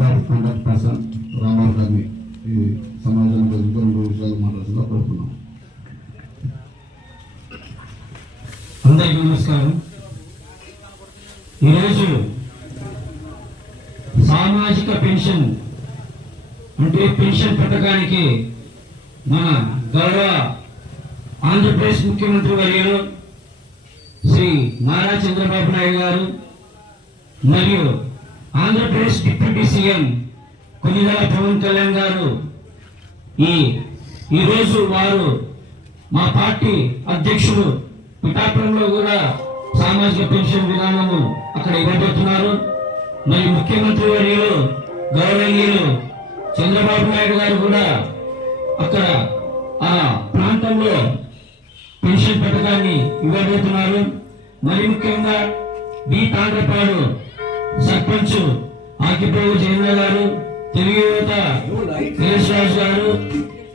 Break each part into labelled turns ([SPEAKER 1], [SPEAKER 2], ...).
[SPEAKER 1] Hundred hundred percent Ramarao గారిని ఈ సమాజానికి ఎదుగు రెండు విషయాలు మాట్లాడుతుందా కోరుతున్నాం
[SPEAKER 2] అందరికీ నమస్కారం. ఈరోజు సామాజిక పెన్షన్ అంటే పెన్షన్ పథకానికి మన గౌరవ ఆంధ్రప్రదేశ్ ముఖ్యమంత్రి వర్యులు శ్రీ నారా చంద్రబాబు నాయుడు గారు మరియు ఆంధ్రప్రదేశ్ డిప్యూటీ సీఎం కొన్నిదల పవన్ కళ్యాణ్ గారు ఈ ఈరోజు వారు మా పార్టీ అధ్యక్షుడు పిఠాపురంలో కూడా సామాజిక పెన్షన్ విధానము అక్కడ ఇవ్వబోతున్నారు. మరి ముఖ్యమంత్రి వర్యులు గౌరవనీయులు చంద్రబాబు నాయుడు గారు కూడా అక్కడ ఆ ప్రాంతంలో పెన్షన్ పథకాన్ని ఇవ్వబోతున్నారు. మరి ముఖ్యంగా బి తాండ్రపాడు సర్పంచ్ ఆకిపోవు జయేంద్ర గారు తెలుగు యువత రాజు గారు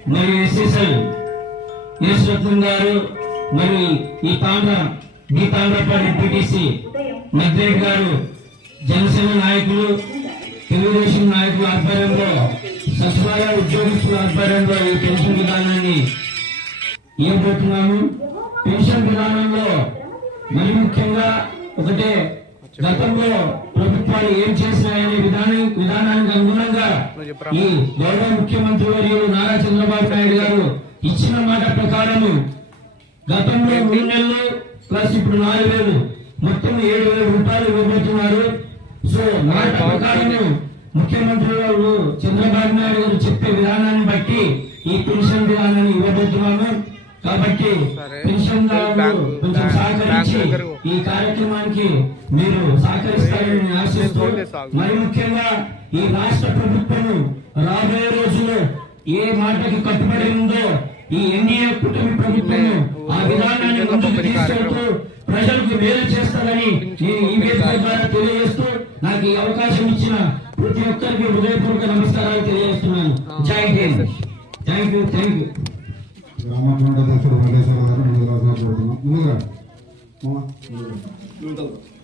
[SPEAKER 2] మరియు ఎస్ఎస్ఎల్ యశ్వత్నం గారు మరి ఈ తాండ్ర బి తాండ్రపాడు ఎంపీటీసీ మద్రేక్ గారు జనసేన నాయకులు తెలుగుదేశం నాయకుల ఆధ్వర్యంలో సచివాలయ ఉద్యోగస్తుల ఆధ్వర్యంలో ఈ పెన్షన్ విధానాన్ని ఇవ్వబోతున్నాము పెన్షన్ విధానంలో మరి ముఖ్యంగా ఒకటే గతంలో ప్రభుత్వాలు ఏం చేసినాయనే విధానం విధానానికి అనుగుణంగా ఈ గౌరవ ముఖ్యమంత్రి వర్యులు నారా చంద్రబాబు నాయుడు గారు ఇచ్చిన మాట ప్రకారము గతంలో మూడు నెలలు ప్లస్ ఇప్పుడు నాలుగు వేలు. మొత్తం ఏడు వేల రూపాయలు ఇవ్వబోతున్నారు సో మాట ప్రకారము ముఖ్యమంత్రి గారు చంద్రబాబు నాయుడు గారు చెప్పే విధానాన్ని బట్టి ఈ పెన్షన్ విధానాన్ని ఇవ్వబోతున్నాము. కాబట్టి ఈ కార్యక్రమానికి మీరు సహకరిస్తారని ఆశిస్తూ మరి ముఖ్యంగా ఈ రాష్ట్ర ప్రభుత్వం రాబోయే రోజుల్లో ఏ మాటకి కట్టుబడి ఉందో ఈ ఎన్డీఏ కూటమి ప్రభుత్వం ఆ విధానాన్ని ముందుకు తీసుకెళ్తూ ప్రజలకు మేలు చేస్తారని నేను ఈ వేదిక ద్వారా తెలియజేస్తూ నాకు ఈ అవకాశం ఇచ్చిన ప్రతి ఒక్కరికి హృదయపూర్వక నమస్కారాలు తెలియజేస్తున్నాను. Jai Hind. Thank you thank you.
[SPEAKER 1] గ్రామ అధ్యక్షుడు వెంకటేశ్వర గారు ముందుగా కోరుతున్నాం ముందుగా మామ, ముందుగా.